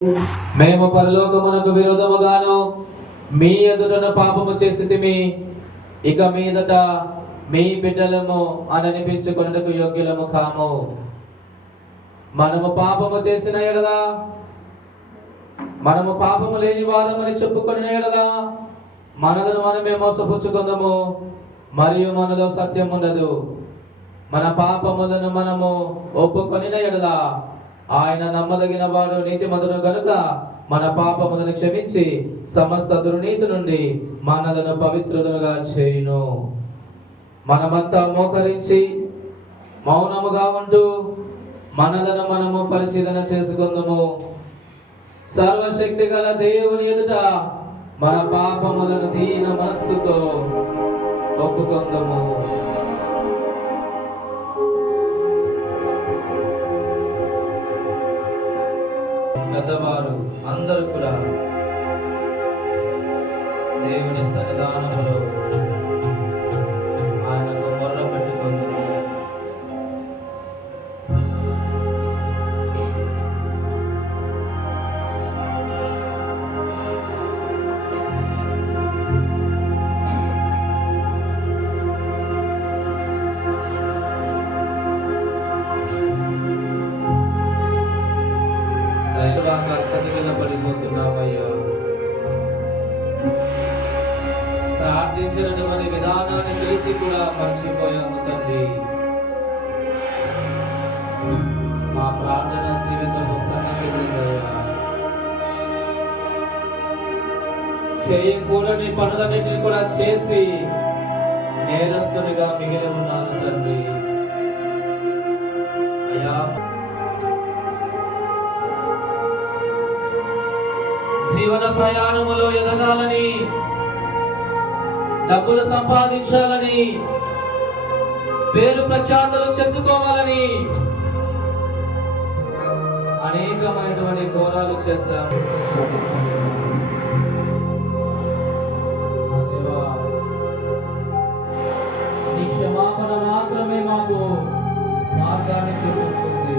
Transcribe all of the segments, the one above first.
మేము పరలోకమునకు విరోధముగాను మీ ఎదుటను పాపము చేసితిమి, ఇక మీదట మీ బిడ్డలము అని అనిపించుకొనుటకు యోగ్యులము కాము. మనము పాపము చేసిన ఎడలా, మనము పాపము లేని వారమని చెప్పుకొనిన ఎడలా మనలను మనమే మోసపుచ్చుకుందాము, మరియు మనలో సత్యం ఉండదు. మన పాపములను మనము ఒప్పుకొనిన ఎడలా ఆయన నమ్మదగిన వాడు, నీతిమంతుడు గనుక మన పాపములను క్షమించి సమస్త దుర్నీతి నుండి మనలను పవిత్రులుగా చేయును. మనమంతా మోకరించి మౌనముగా ఉంటూ మనలను మనము పరిశీలన చేసుకుందాము. సర్వశక్తి గల దేవుని ఎదుట మన పాపములను దీన మనస్సుతో ఒప్పుకుందాము. పెద్దవారు అందరూ కూడా దేవుని సన్నిధానములో ఆయనకు మొర్ర పెట్టుకుందాము. చదివిన పడిపోతున్నామయ్యా. ప్రార్థించినటువంటి విధానాన్ని తెలిసి కూడా మర్చిపోయాము తండ్రి. మా ప్రార్థన జీవితము సన్నగిద్దయ్యా. చేయకూడని పనులన్నిటిని కూడా చేసి నేరస్తునిగా మిగిలి ఉన్నాను తండ్రి. అయ్యా, జీవన ప్రయాణములో ఎదగాలని, డబ్బులు సంపాదించాలని, పేరు ప్రఖ్యాతులు చెందుకోవాలని అనేకమైనటువంటి ఘోరాలు చేశాము. నీ క్షమాపణ మాత్రమే మాకు మార్గాన్ని చూపిస్తుంది.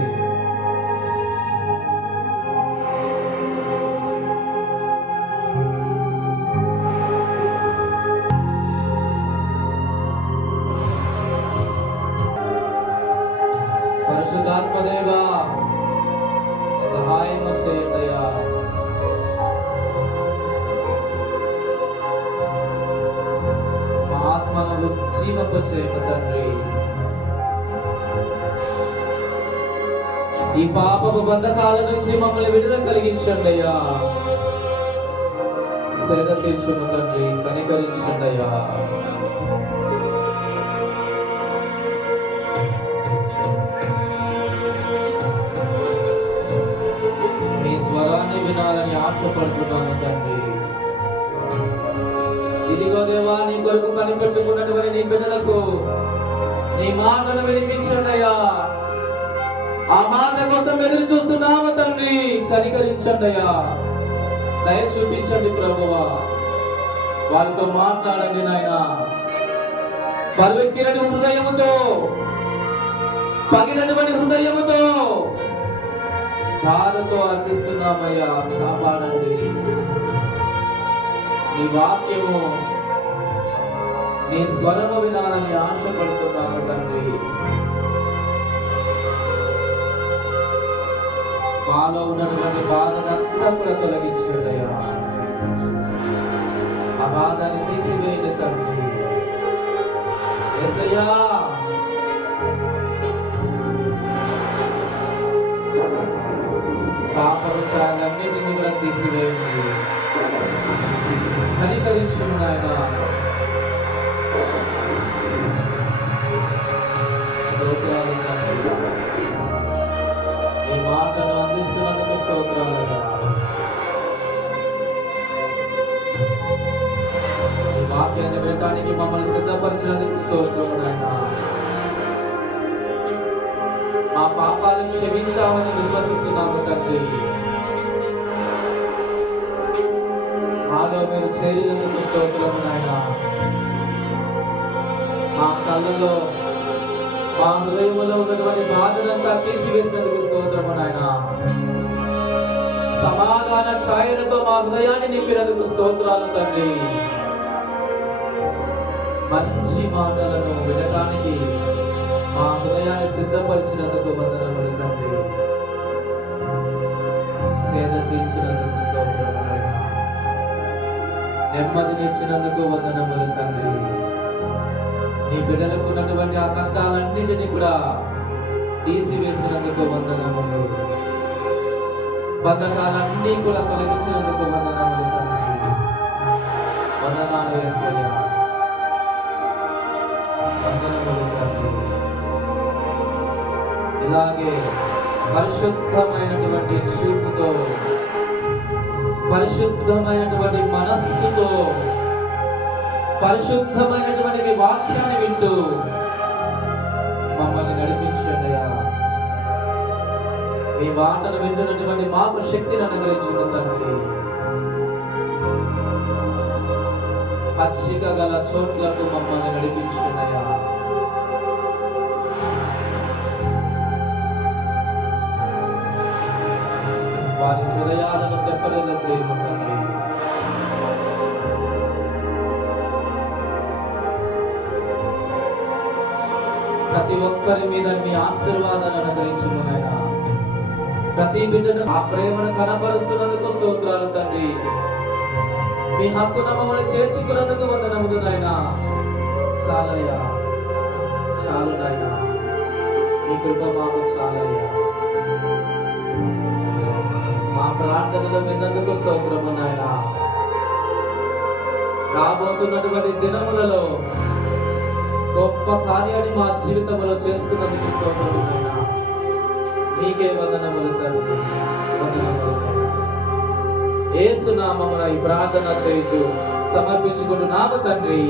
పరిశుద్ధాత్మదేవా, సహాయం చేయండియా. మా ఆత్మను ఉజ్జీవింపచేయండి తండ్రి. ఈ పాపపు బంధకాల నుంచి మమ్మల్ని విడుదల కలిగించండి అయ్యా. సేద తీర్చుము తండ్రి, కనికరించండి అయ్యా. స్వరాన్ని వినాలని ఆశపడుతున్నాను తండ్రి. ఇదిగో దేవా, నీ కొరకు కనిపెట్టుకున్నటువంటి నీ బిడ్డలకు నీ మాటను వినిపించండి అయ్యా. ఆ మాట కోసం ఎదురు చూస్తున్నాము తండ్రి, కనికరించండి అయ్యా. దయ చూపించండి ప్రభువా. వారితో మాట్లాడండి నాయన. పరువెక్కినటి హృదయముతో, పగినటువంటి హృదయముతో బాధతో అర్థిస్తున్నామయ్యా. కాపాడండి. నీ వాక్యము, నీ స్వరము వినాలని ఆశపడుతున్నాము తండ్రి. మాలో ఉన్నటువంటి బాధనంతా కూడా తొలగించడయ్యా. ఆ బాధని తీసివేయండి తండ్రి. యేసయ్యా, పాపచాలన్నిటిని కూడా తీసివేయండి. కనికరించుము నాయనా. స్తోత్రాలు తండ్రి. ఈ మాటను అందిస్తున్నందుకు స్తోత్రాలయ్యా. ఈ వాక్యాన్ని వినడానికి మమ్మల్ని సిద్ధపరిచినందుకు స్తోత్రము నాయనా. మా పాపాలను క్షమించామని విశ్వసిస్తున్నాము తండ్రి. మాలో మీరు చేరినందుకు స్తోత్రము నాయనా. మా కళ్ళలో, మా హృదయంలో ఉన్నటువంటి బాధనంతా తీసివేసినందుకు స్తోత్రము నాయనా. సమా వాగ్దాన ఛాయలతో మా హృదయాన్ని నింపినందుకు స్తోత్రాలు తండ్రి. మంచి మాటలను వినడానికి మా హృదయాన్ని సిద్ధపరిచినందుకు వందనములు తండ్రి. సేద తీర్చినందుకు స్తోత్రములు నాయనా. నెమ్మదినిచ్చినందుకు వందనములు తండ్రి. నీ బిడ్డలకు ఉన్నటువంటి ఆ కష్టాలన్నింటినీ కూడా తీసివేసినందుకు వందనములు. బంధకాలన్నీ కూడా తొలగించినందుకు వందనములు తండ్రి. వందనాలు యేసయ్యా. వందనములు తండ్రి. ఇలాగే పరిశుద్ధమైనటువంటి చూపుతో, పరిశుద్ధమైనటువంటి మనస్సుతో, పరిశుద్ధమైనటువంటి మీ వాక్యాన్ని వింటూ మమ్మల్ని నడిపించండి. మీ మాటను వింటున్నటువంటి మాకు శక్తిని అనుగ్రహించిన తండ్రి. పచ్చిక గల చోట్లకు మమ్మల్ని నడిపించండియా. వారి హృదయాలను తెప్పరిల్ల చేయము తండ్రి. ప్రతి ఒక్కరి మీద మీ ఆశీర్వాదాలను అనుగ్రహించము నాయనా. ప్రతి బిడ్డను ఆ ప్రేమను కనపరుస్తున్నందుకు స్తోత్రాలు తండ్రి. మీ హక్కున మమ్మల్ని చేర్చుకున్నందుకు వందనములు నాయనా. చాలయ్యా, చాలు నాయనా. మీ కృప మాకు చాలయ్యా. మా ప్రార్థనలు విన్నందుకు స్తోత్రము నాయనా. రాబోతున్నటువంటి దినములలో గొప్ప కార్యాన్ని మా జీవితంలో చేస్తున్నందుకు స్తోత్రము నాయనా. నీకే వందనములు తండ్రి. వందనములు తండ్రి. యేసు నామమున ఈ ప్రార్థన చేయుచు సమర్పించుకుంటున్నాము తండ్రి.